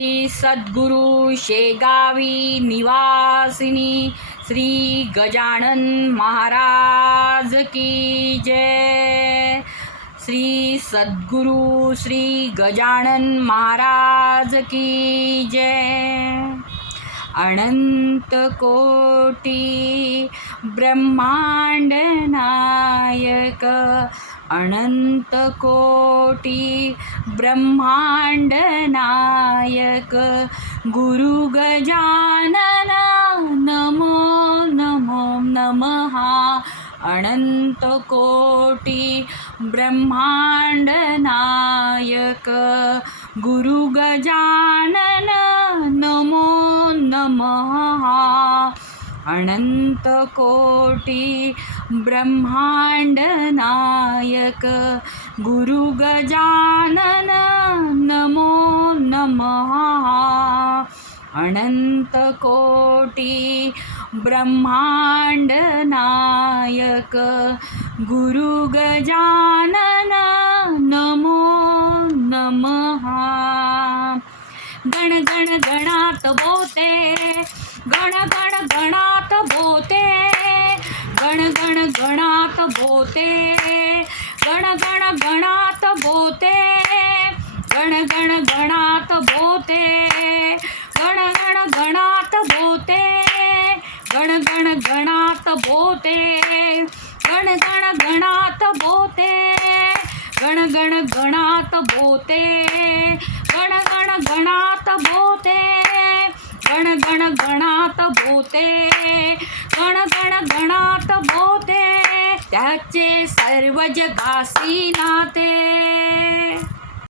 श्री सद्गुरु शेगावी निवासिनी श्री गजानन महाराज की जय। श्री सद्गुरु श्री गजानन महाराज की जय। अनंत कोटी ब्रह्मांड नायक, अनंत कोटी ब्रह्मांड नायक गुरु गजानन नमो नमो नमः। अनंत कोटी ब्रह्मांड नायक गुरु गजानन नमो नमः। अनंत कोटी ब्रह्मांड नायक गुरु गजानन नमो नमः। अनंत कोटी ब्रह्मांड नायक गुरु गजानन नमो नमः। गण गण गणात बोते, गण गण गणात बोते, गण गण गणात बोते, गण गण गणात बोते, गण गण गणात बोते, गण गण गणात बोते, गण गण गणात बोते, गण गण गणात बोते, गण गण गणात बोते, गण गण गणात बोते, गण गण गणात बोते, गण गण गणात बोते, त्याचे सर्व जगासी नाते।